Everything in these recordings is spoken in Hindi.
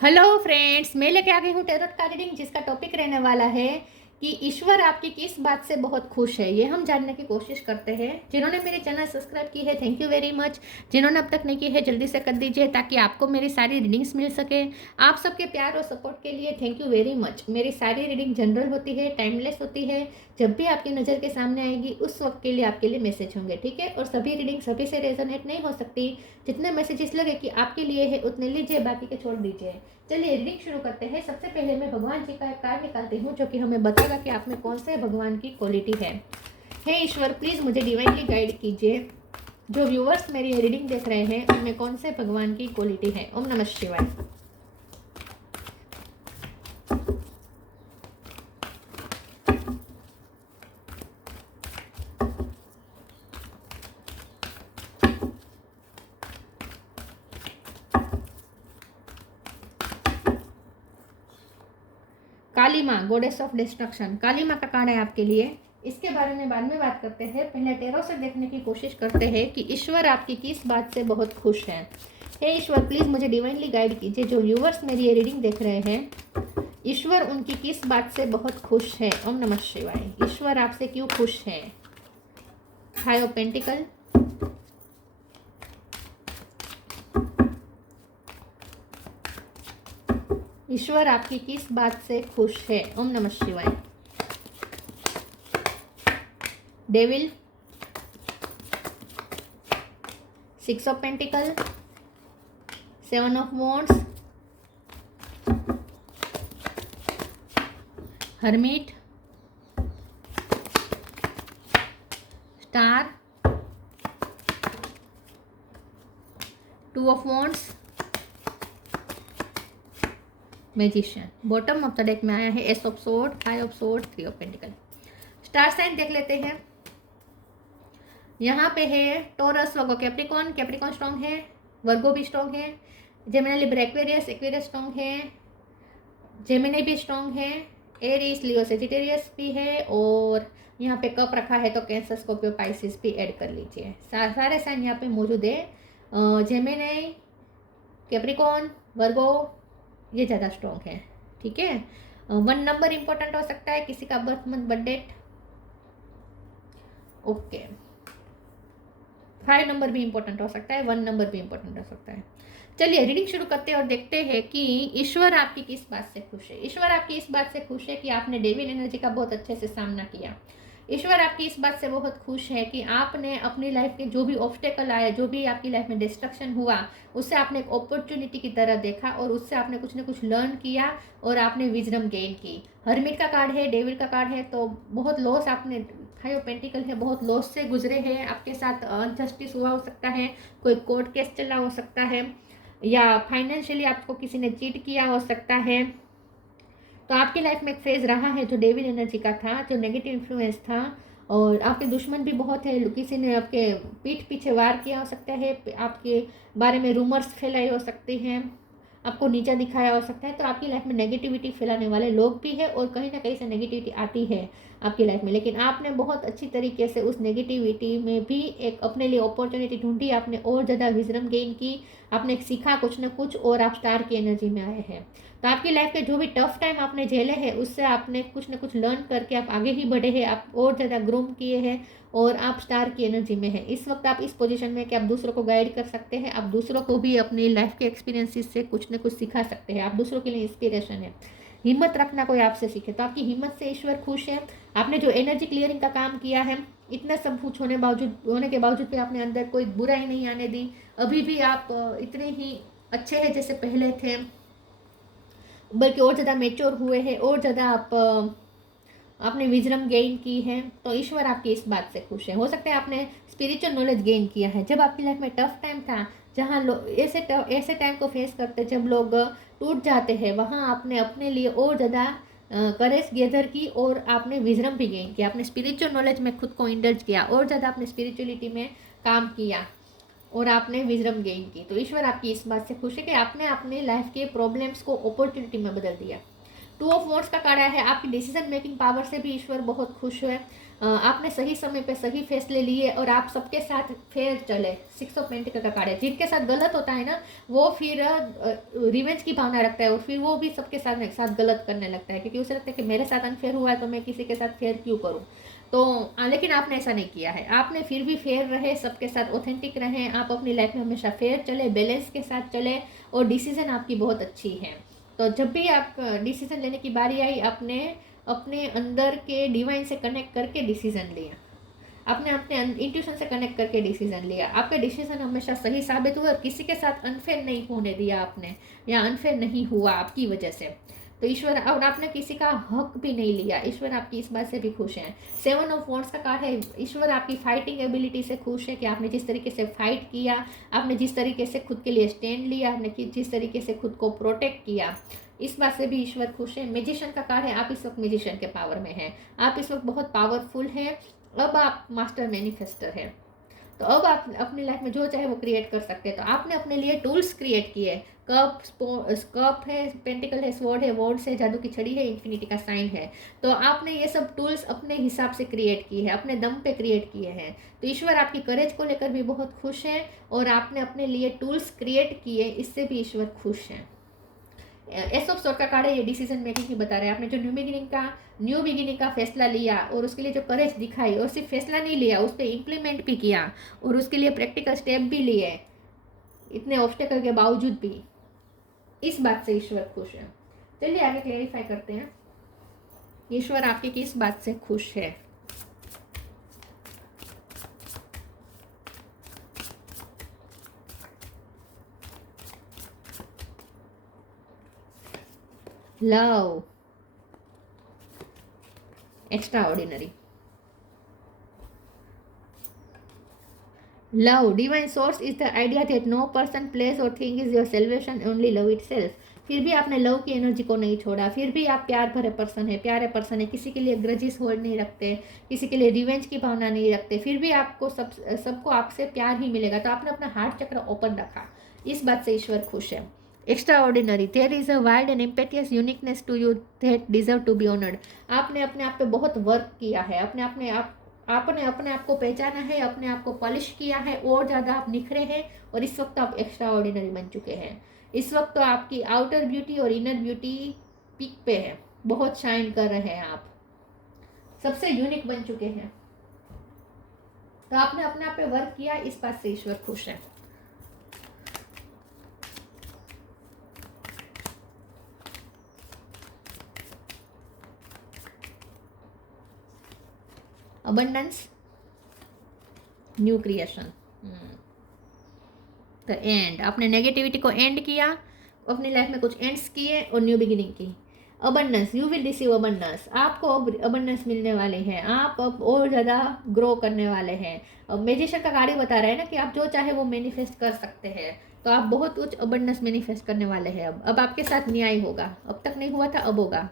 हेलो फ्रेंड्स, मैं लेके आ गई हूँ टेरोट का रीडिंग, जिसका टॉपिक रहने वाला है कि ईश्वर आपकी किस बात से बहुत खुश है। ये हम जानने की कोशिश करते हैं। जिन्होंने मेरे चैनल सब्सक्राइब की है, थैंक यू वेरी मच। जिन्होंने अब तक नहीं की है, जल्दी से कर दीजिए ताकि आपको मेरी सारी रीडिंग्स मिल सके। आप सबके प्यार और सपोर्ट के लिए थैंक यू वेरी मच। मेरी सारी रीडिंग जनरल होती है, टाइमलेस होती है। जब भी आपकी नज़र के सामने आएगी उस वक्त के लिए आपके लिए मैसेज होंगे, ठीक है। और सभी रीडिंग सभी से रेजोनेट नहीं हो सकती। जितने मैसेजेस लगे कि आपके लिए है उतने लीजिए, बाकी के छोड़ दीजिए। चलिए रीडिंग शुरू करते हैं। सबसे पहले मैं भगवान जी का एक कार्ड निकालती हूँ जो कि हमें बताएगा कि आप में कौन से भगवान की क्वालिटी है। हे ईश्वर, प्लीज़ मुझे डिवाइनली गाइड कीजिए। जो व्यूवर्स मेरी रीडिंग देख रहे हैं उनमें कौन से भगवान की क्वालिटी है। ओम नमः शिवाय। काली माँ, गॉडेस ऑफ डिस्ट्रक्शन, काली माँ का कार्ड है आपके लिए। इसके बारे में बाद में बात करते हैं। पहले टेरो से देखने की कोशिश करते हैं कि ईश्वर आपकी किस बात से बहुत खुश है। हे ईश्वर, प्लीज़ मुझे डिवाइनली गाइड कीजिए। जो व्यूवर्स मेरी ये रीडिंग देख रहे हैं, ईश्वर उनकी किस बात से बहुत खुश है। ओम नमः शिवाय। ईश्वर आपसे क्यों खुश है। फाइव ऑफ पेंटिकल, ईश्वर आपकी किस बात से खुश है। ओम नमः शिवाय। Devil, six of pentacle, seven of wands, hermit, star, two of wands, magician. Bottom of the deck में आया है ace of sword, five of sword, three of pentacle. Star sign देख लेते हैं। यहाँ पे है Taurus, Virgo, Capricorn. Capricorn strong है, वर्गो भी स्ट्रॉन्ग है, Gemini, Libra, Aquarius, Aquarius strong है, जेमिनी भी स्ट्रॉन्ग है, एरीज, लियो, सेजिटेरियस भी है। और यहाँ पे कप रखा है तो कैंसर, स्कॉर्पियो, पाइसिस भी ऐड कर लीजिए। सारे साइन यहाँ पे मौजूद है। जेमिनी, कैप्रिकॉन, वर्गो ये ज़्यादा स्ट्रॉन्ग है, ठीक है। 1 नंबर इंपॉर्टेंट हो सकता है, किसी का birth month, birth date. Okay, 5 number भी इंपॉर्टेंट हो सकता है, 1 नंबर भी इंपॉर्टेंट हो सकता है। चलिए रीडिंग शुरू करते हैं और देखते हैं कि ईश्वर आपकी किस बात से खुश है। ईश्वर आपकी इस बात से खुश है कि आपने डेविल एनर्जी का बहुत अच्छे से सामना किया। ईश्वर आपकी इस बात से बहुत खुश है कि आपने अपनी लाइफ के जो भी ऑब्स्टेकल आए, जो भी आपकी लाइफ में डिस्ट्रक्शन हुआ, उससे आपने एक अपॉर्चुनिटी की तरह देखा और उससे आपने कुछ ना कुछ लर्न किया और आपने विजडम गेन की। हर्मिट का कार्ड है, डेविल का कार्ड है, तो बहुत लॉस आपने, फाइव ऑफ पेंटिकल है, बहुत लॉस से गुजरे हैं। आपके साथ अनजस्टिस हुआ हो सकता है, कोई कोर्ट केस चला हो सकता है, या फाइनेंशियली आपको किसी ने चीट किया हो सकता है। तो आपकी लाइफ में एक फेज रहा है जो डेविल एनर्जी का था, जो नेगेटिव इन्फ्लुएंस था। और आपके दुश्मन भी बहुत है, किसी ने आपके पीठ पीछे वार किया हो सकता है, आपके बारे में रूमर्स फैलाई हो सकती हैं, आपको नीचा दिखाया हो सकता है। तो आपकी लाइफ में नेगेटिविटी फैलाने वाले लोग भी है और कहीं ना कहीं से नेगेटिविटी आती है आपकी लाइफ में। लेकिन आपने बहुत अच्छी तरीके से उस नेगेटिविटी में भी एक अपने लिए अपॉर्चुनिटी ढूंढी, आपने और ज़्यादा विजडम गेन की, आपने सीखा कुछ ना कुछ और आप स्टार की एनर्जी में आए हैं। तो आपकी लाइफ के जो भी टफ टाइम आपने झेले हैं उससे आपने कुछ ना कुछ लर्न करके आप आगे ही बढ़े हैं, आप और ज़्यादा ग्रूम किए हैं और आप स्टार की एनर्जी में है। इस वक्त आप इस पोजीशन में कि आप दूसरों को गाइड कर सकते हैं, आप दूसरों को भी अपनी लाइफ के एक्सपीरियंसेस से कुछ ना कुछ सिखा सकते हैं, आप दूसरों के लिए इंस्पिरेशन है। हिम्मत रखना कोई आपसे सीखे, तो आपकी हिम्मत से ईश्वर खुश है। आपने जो एनर्जी क्लियरिंग का काम किया है, इतना सब कुछ होने के बावजूद भी आपने अंदर कोई बुराई नहीं आने दी। अभी भी आप इतने ही अच्छे हैं जैसे पहले थे, बल्कि और ज़्यादा मेच्योर हुए हैं, और ज़्यादा आपने विजडम गेन की है। तो ईश्वर आपकी इस बात से खुश है। हो सकता है आपने स्पिरिचुअल नॉलेज गेन किया है। जब आपकी लाइफ में टफ टाइम था, जहाँ लोग ऐसे टाइम को फेस करते जब लोग टूट जाते हैं, वहाँ आपने अपने लिए और ज़्यादा करेज गैदर की और आपने विजडम भी गेन किया, आपने स्पिरिचुअल नॉलेज में खुद को इंडल्ज किया और ज़्यादा आपने स्पिरिचुअलिटी में काम किया और आपने विजडम गेन की। तो ईश्वर आपकी इस बात से खुश है कि आपने अपने लाइफ के प्रॉब्लम्स को अपॉर्चुनिटी में बदल दिया। टू ऑफ वॉन्ड्स का कार्ड है, आपकी डिसीजन मेकिंग पावर से भी ईश्वर बहुत खुश है। आपने सही समय पे सही फैसले लिए और आप सबके साथ फेयर चले। 6 ऑफ पेंटिकल का कार्ड है। जिनके साथ गलत होता है ना, वो फिर रिवेंज की भावना रखता है और फिर वो भी सबके साथ गलत करने लगता है, क्योंकि उसे लगता है कि मेरे साथ अनफेयर हुआ है तो मैं किसी के साथ फेयर क्यों करूँ। तो लेकिन आपने ऐसा नहीं किया है। आपने फिर भी फेयर रहे, सबके साथ ऑथेंटिक रहे, आप अपनी लाइफ में हमेशा फेयर चले, बैलेंस के साथ चले और डिसीजन आपकी बहुत अच्छी है। तो जब भी आप डिसीजन लेने की बारी आई, आपने अपने अंदर के डिवाइन से कनेक्ट करके डिसीजन लिया। आपने अपने इंट्यूशन से कनेक्ट करके डिसीजन लिया। आपका डिसीजन हमेशा सही साबित हुआ और किसी के साथ अनफेयर नहीं होने दिया आपने, या अनफेयर नहीं हुआ आपकी वजह से। तो ईश्वर, और आपने किसी का हक भी नहीं लिया। ईश्वर आपकी इस बात से भी खुश हैं। 7 ऑफ वॉन्ड्स का कार्ड है। ईश्वर आपकी फाइटिंग एबिलिटी से खुश है कि आपने जिस तरीके से फाइट किया, आपने जिस तरीके से खुद के लिए स्टैंड लिया, आपने जिस तरीके से खुद को प्रोटेक्ट किया, इस बात से भी ईश्वर खुश है। मैजिशियन का कार्ड है। आप इस वक्त मैजिशियन के पावर में हैं। आप इस वक्त बहुत पावरफुल हैं। अब आप मास्टर मैनिफेस्टर हैं। तो अब आप अपनी लाइफ में जो चाहे वो क्रिएट कर सकते हैं। तो आपने अपने लिए टूल्स क्रिएट किए। कप है, पेंटिकल है, स्वॉर्ड है, वॉर्ड्स है, जादू की छड़ी है, इन्फिनिटी का साइन है। तो आपने ये सब टूल्स अपने हिसाब से क्रिएट किए हैं, अपने दम पे क्रिएट किए हैं। तो ईश्वर आपकी करेज को लेकर भी बहुत खुश है और आपने अपने लिए टूल्स क्रिएट किए, इससे भी ईश्वर खुश हैं। एस ऑफ सोर्ड का कार्ड है। ये डिसीजन मेकिंग ही बता रहे हैं। आपने जो न्यू बिगिनिंग का फैसला लिया और उसके लिए जो करेज दिखाई, और सिर्फ फैसला नहीं लिया, उस पर इम्प्लीमेंट भी किया और उसके लिए प्रैक्टिकल स्टेप भी लिए, इतने ऑब्स्टेकल के बावजूद भी, इस बात से ईश्वर खुश है। चलिए आगे क्लेरिफाई करते हैं, ईश्वर आपकी किस बात से खुश है। Love, extraordinary. Love, divine source is the idea that no person, place और thing is your salvation, only love itself. फिर भी आपने लव की एनर्जी को नहीं छोड़ा। फिर भी आप प्यार भरे पर्सन है, प्यारे पर्सन है। किसी के लिए ग्रजिस होल्ड नहीं रखते, किसी के लिए रिवेंज की भावना नहीं रखते। फिर भी आपको सबको आपसे प्यार ही मिलेगा। तो आपने अपना हार्ट चक्र ओपन रखा, इस बात से ईश्वर खुश है। Extraordinary, there is a wild and impetuous uniqueness to you that deserve to be honoured. आपने अपने आप पे बहुत वर्क किया है, आपने अपने आप को पहचाना है, अपने आप को पॉलिश किया है, और ज़्यादा आप निखरे हैं और इस वक्त आप एक्स्ट्रा ऑर्डिनरी बन चुके हैं। इस वक्त तो आपकी आउटर ब्यूटी और इनर ब्यूटी पीक पे है, बहुत शाइन कर रहे हैं आप, सबसे यूनिक बन चुके हैं। तो आपने अपने आप पे वर्क किया, इस बात से ईश्वर खुश है। Abundance, new creation, the end. आपने नेगेटिविटी को एंड किया, अपनी लाइफ में कुछ एंड्स किए और न्यू बिगिनिंग की। Abundance, you will receive abundance. आपको अब अबंडेंस मिलने वाले हैं, आप अब और ज़्यादा ग्रो करने वाले हैं। अब मैजिशियन का कार्ड बता रहा है ना कि आप जो चाहे वो मैनिफेस्ट कर सकते हैं। तो आप बहुत कुछ अबंडेंस मैनिफेस्ट करने वाले हैं। अब आपके साथ न्याय होगा, अब तक नहीं हुआ था, अब होगा।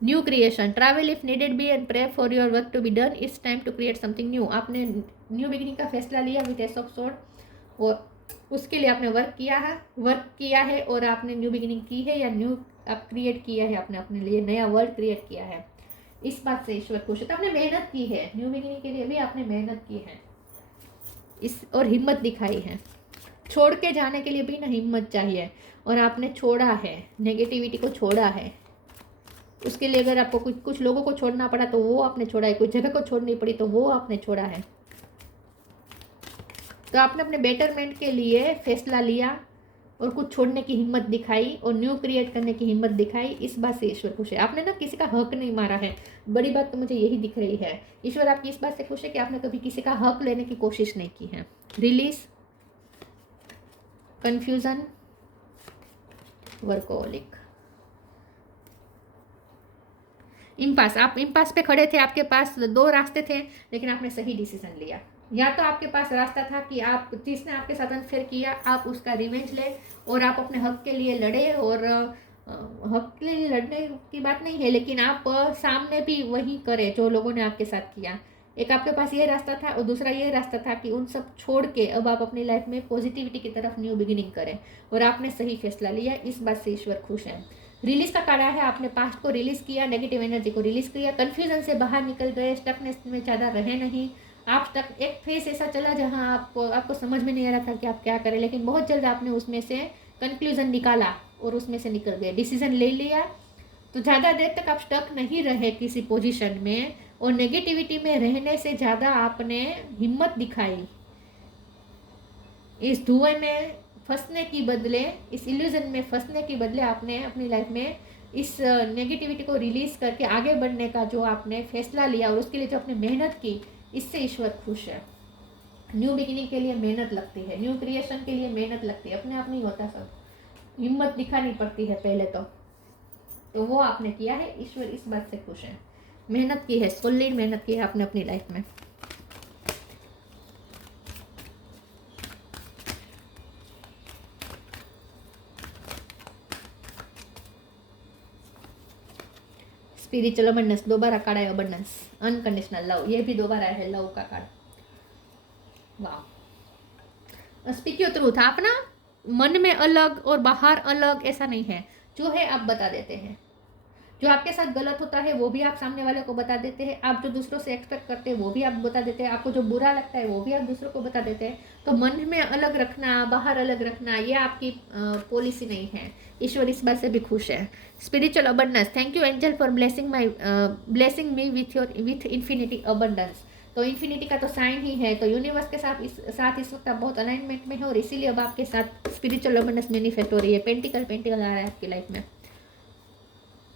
New creation, travel if needed be and pray for your work to be done, it's time to create something new. आपने न्यू बिगिनिंग का फैसला लिया विद एस ऑफ सोर्ड, और उसके लिए आपने वर्क किया है और आपने न्यू बिगिनिंग की है, या न्यू आप क्रिएट किया है, आपने अपने लिए नया वर्ल्ड क्रिएट किया है, इस बात से ईश्वर खुश है। तो आपने मेहनत की है, न्यू बिगिनिंग के लिए भी आपने मेहनत की है, इस और हिम्मत दिखाई है। छोड़ के जाने के लिए भी ना हिम्मत चाहिए, और आपने छोड़ा है, नेगेटिविटी को छोड़ा है। उसके लिए अगर आपको कुछ लोगों को छोड़ना पड़ा तो वो आपने छोड़ा है, कुछ जगह को छोड़नी पड़ी तो वो आपने छोड़ा है। तो आपने अपने बेटरमेंट के लिए फैसला लिया और कुछ छोड़ने की हिम्मत दिखाई और न्यू क्रिएट करने की हिम्मत दिखाई, इस बात से ईश्वर खुश है। आपने ना किसी का हक नहीं मारा है, बड़ी बात तो मुझे यही दिख रही है। ईश्वर आपकी इस बात से खुश है कि आपने कभी किसी का हक लेने की कोशिश नहीं की है। Release, confusion, workaholic, impasse. आप इम्पास पे खड़े थे, आपके पास 2 रास्ते थे, लेकिन आपने सही डिसीजन लिया। या तो आपके पास रास्ता था कि आप जिसने आपके साथ अनफेयर किया आप उसका रिवेंज लें और आप अपने हक के लिए लड़े, और हक के लिए लड़ने की बात नहीं है, लेकिन आप सामने भी वही करें जो लोगों ने आपके साथ किया। एक आपके पास ये रास्ता था और दूसरा ये रास्ता था कि उन सब छोड़ के अब आप अपनी लाइफ में पॉजिटिविटी की तरफ न्यू बिगिनिंग करें, और आपने सही फैसला लिया, इस बात से ईश्वर खुश है। रिलीज का कार्ड है, आपने पास्ट को रिलीज किया, नेगेटिव एनर्जी को रिलीज किया, कन्फ्यूजन से बाहर निकल गए, स्टकनेस में ज़्यादा रहे नहीं। आप तक एक फेस ऐसा चला जहां आपको समझ में नहीं आ रहा था कि आप क्या करें, लेकिन बहुत जल्द आपने उसमें से कंक्लूजन निकाला और उसमें से निकल गए, डिसीजन ले लिया। तो ज़्यादा देर तक आप स्टक नहीं रहे किसी पोजीशन में, और नेगेटिविटी में रहने से ज़्यादा आपने हिम्मत दिखाई। इस धुएं में फंसने की बदले, इस इल्यूजन में फंसने की बदले आपने अपनी लाइफ में इस नेगेटिविटी को रिलीज करके आगे बढ़ने का जो आपने फैसला लिया और उसके लिए जो आपने मेहनत की, इससे ईश्वर खुश है। न्यू बिगिनिंग के लिए मेहनत लगती है, न्यू क्रिएशन के लिए मेहनत लगती है, अपने आप नहीं होता सब, हिम्मत दिखानी पड़ती है पहले तो वो आपने किया है, ईश्वर इस बात से खुश है। मेहनत की है, सॉलिड मेहनत की है आपने अपनी लाइफ में। स्पिरिचुअल अबंडेंस दोबारा कार्ड है, अबंडेंस, अनकंडीशनल लव, ये भी दोबारा है लव का कार्ड। वाह, स्पीक योर ट्रूथ। आप ना मन में अलग और बाहर अलग ऐसा नहीं है, जो है आप बता देते हैं। जो आपके साथ गलत होता है वो भी आप सामने वाले को बता देते हैं, आप जो दूसरों से एक्सपेक्ट करते हैं वो भी आप बता देते हैं, आपको जो बुरा लगता है वो भी आप दूसरों को बता देते हैं। तो मन में अलग रखना, बाहर अलग रखना, ये आपकी पॉलिसी नहीं है। ईश्वर इस बात से भी खुश है। Spiritual abundance, thank you angel for blessing me with infinity abundance. तो इन्फिनिटी का तो साइन ही है, तो यूनिवर्स के साथ इस वक्त आप बहुत अलाइनमेंट में है, और इसीलिए अब आपके साथ स्पिरिचुअल अबंडेंस मैनिफेस्ट हो रही है। पेंटिकल आ रहा है आपकी लाइफ में।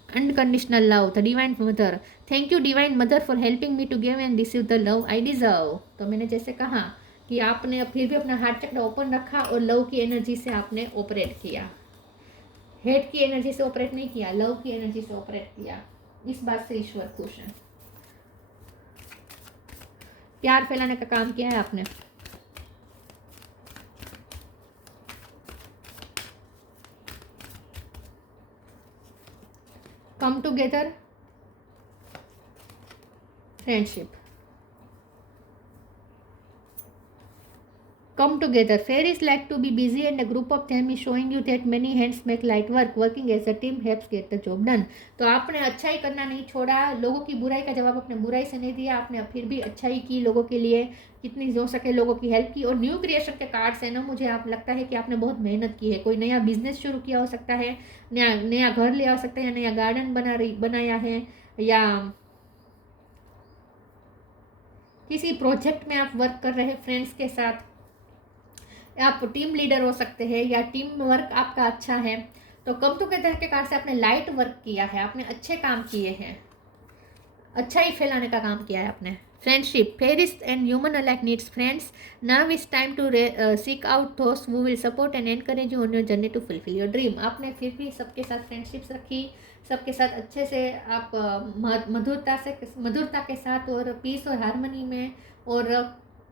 Unconditional love, the divine mother, thank you divine mother for helping me to give and receive the love I deserve. तो मैंने जैसे कहा कि आपने फिर भी अपना हार्ट चक्र ओपन रखा और लव की एनर्जी से आपने ऑपरेट किया, हेट की एनर्जी से ऑपरेट नहीं किया, लव की एनर्जी से ऑपरेट किया। इस बात से ईश्वर खुश है। प्यार फैलाने का काम किया है आपने। Come together, friendship, come together. Fairies like to be busy and a group of them is showing you that many hands make light work. Working as a team helps get the job done. तो आपने अच्छाई करना नहीं छोड़ा, लोगों की बुराई का जवाब अपने बुराई से नहीं दिया, आपने फिर भी अच्छाई की, लोगों के लिए जितनी हो सके लोगों की हेल्प की। और न्यू क्रिएशन के कार्ड्स है ना, मुझे आप लगता है कि आपने बहुत मेहनत की है। कोई नया बिजनेस शुरू किया हो सकता है, नया घर ले आ सकता है, नया गार्डन बनाया है, या किसी प्रोजेक्ट में आप वर्क कर रहे हैं फ्रेंड्स के साथ, आप टीम लीडर हो सकते हैं, या टीम वर्क आपका अच्छा है। तो कम टुगेदर के कार्ड से आपने लाइट वर्क किया है, आपने अच्छे काम किए हैं, अच्छा ही फैलाने का काम किया है आपने। Friendship, fairies and human alike needs friends, now is time to seek out those who will support and encourage you on your journey to fulfil your dream. आपने फिर भी सबके साथ फ्रेंडशिप्स रखी, सबके साथ अच्छे से आप मधुरता के साथ और पीस और हारमोनी में, और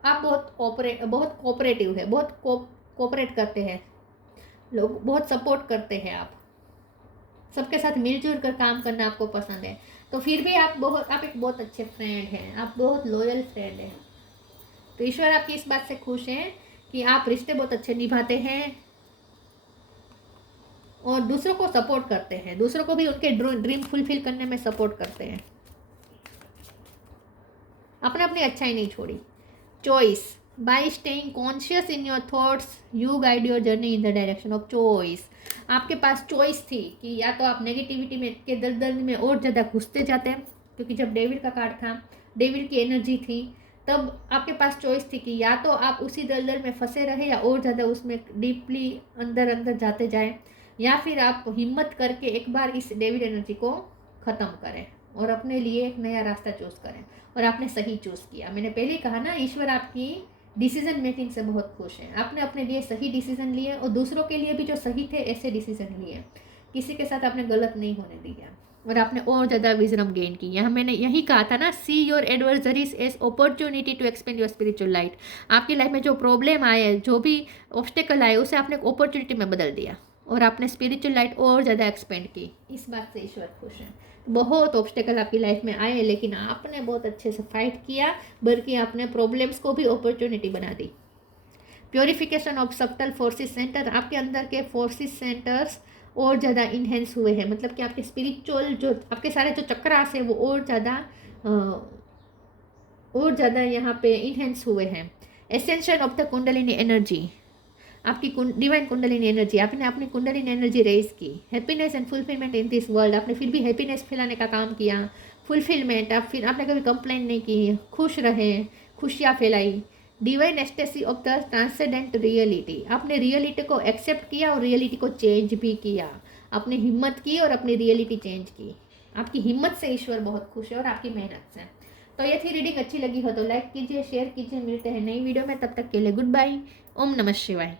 आप बहुत कोऑपरेटिव है, बहुत कोऑपरेट करते हैं, लोग बहुत सपोर्ट करते हैं, आप सबके साथ मिलजुल कर काम करना आपको पसंद है। तो फिर भी आप एक बहुत अच्छे फ्रेंड हैं, आप बहुत लॉयल फ्रेंड हैं। तो ईश्वर आपकी इस बात से खुश हैं कि आप रिश्ते बहुत अच्छे निभाते हैं और दूसरों को सपोर्ट करते हैं, दूसरों को भी उनके ड्रीम फुलफिल करने में सपोर्ट करते हैं। आपने अपनी अच्छाई नहीं छोड़ी। Choice, bye staying conscious in your thoughts you guide your journey in the direction of choice. आपके पास चॉइस थी कि या तो आप नेगेटिविटी में के दलदल में और ज़्यादा घुसते जाते हैं, क्योंकि जब डेविड का कार्ड था, डेविड की एनर्जी थी, तब आपके पास चॉइस थी कि या तो आप उसी दलदल में फंसे रहे या और ज़्यादा उसमें डीपली अंदर जाते जाए, या फिर आप हिम्मत करके एक बार इस डेविड एनर्जी को ख़त्म करें और अपने लिए एक नया रास्ता चूज़ करें। और आपने सही चूज़ किया। मैंने पहले ही कहा ना, ईश्वर आपकी डिसीजन मेकिंग से बहुत खुश हैं। आपने अपने लिए सही डिसीजन लिए और दूसरों के लिए भी जो सही थे ऐसे डिसीजन लिए, किसी के साथ आपने गलत नहीं होने दिया, और आपने और ज़्यादा विजडम गेन की। यहाँ मैंने यही कहा था ना, see your adversaries as opportunity to expand your spiritual light. आपकी लाइफ में जो प्रॉब्लम आए, जो भी ऑब्स्टेकल आए, उसे आपने अपॉर्चुनिटी में बदल दिया और आपने स्पिरिचुअल लाइट और ज़्यादा एक्सपेंड की। इस बात से ईश्वर खुश हैं। बहुत ऑब्स्टेकल आपकी लाइफ में आए, लेकिन आपने बहुत अच्छे से फाइट किया, बल्कि आपने प्रॉब्लम्स को भी अपॉर्चुनिटी बना दी। Purification of subtle forces centre, आपके अंदर के फोर्सेस सेंटर्स और ज़्यादा इन्हेंस हुए हैं, मतलब कि आपके स्पिरिचुअल जो आपके सारे जो चक्रास है वो और ज़्यादा यहाँ पे इन्हेंस हुए हैं। Ascension of the kundalini energy, आपकी डिवाइन कुंडलिनी एनर्जी, आपने अपनी कुंडलिनी एनर्जी रेज की। Happiness and fulfilment in this world, आपने फिर भी हैप्पीनेस फैलाने का काम किया। फुलफिलमेंट, आपने कभी कंप्लेंट नहीं की, खुश रहे, खुशियाँ फैलाई। Divine एस्टेसी of the transcendent reality, आपने रियलिटी को एक्सेप्ट किया और रियलिटी को चेंज भी किया। आपने हिम्मत की और अपनी रियलिटी चेंज की। आपकी हिम्मत से ईश्वर बहुत खुश है और आपकी मेहनत से। तो ये थी रीडिंग, अच्छी लगी हो तो लाइक कीजिए, शेयर कीजिए। मिलते हैं नई वीडियो में, तब तक के लिए गुड बाय। ओम नमः शिवाय।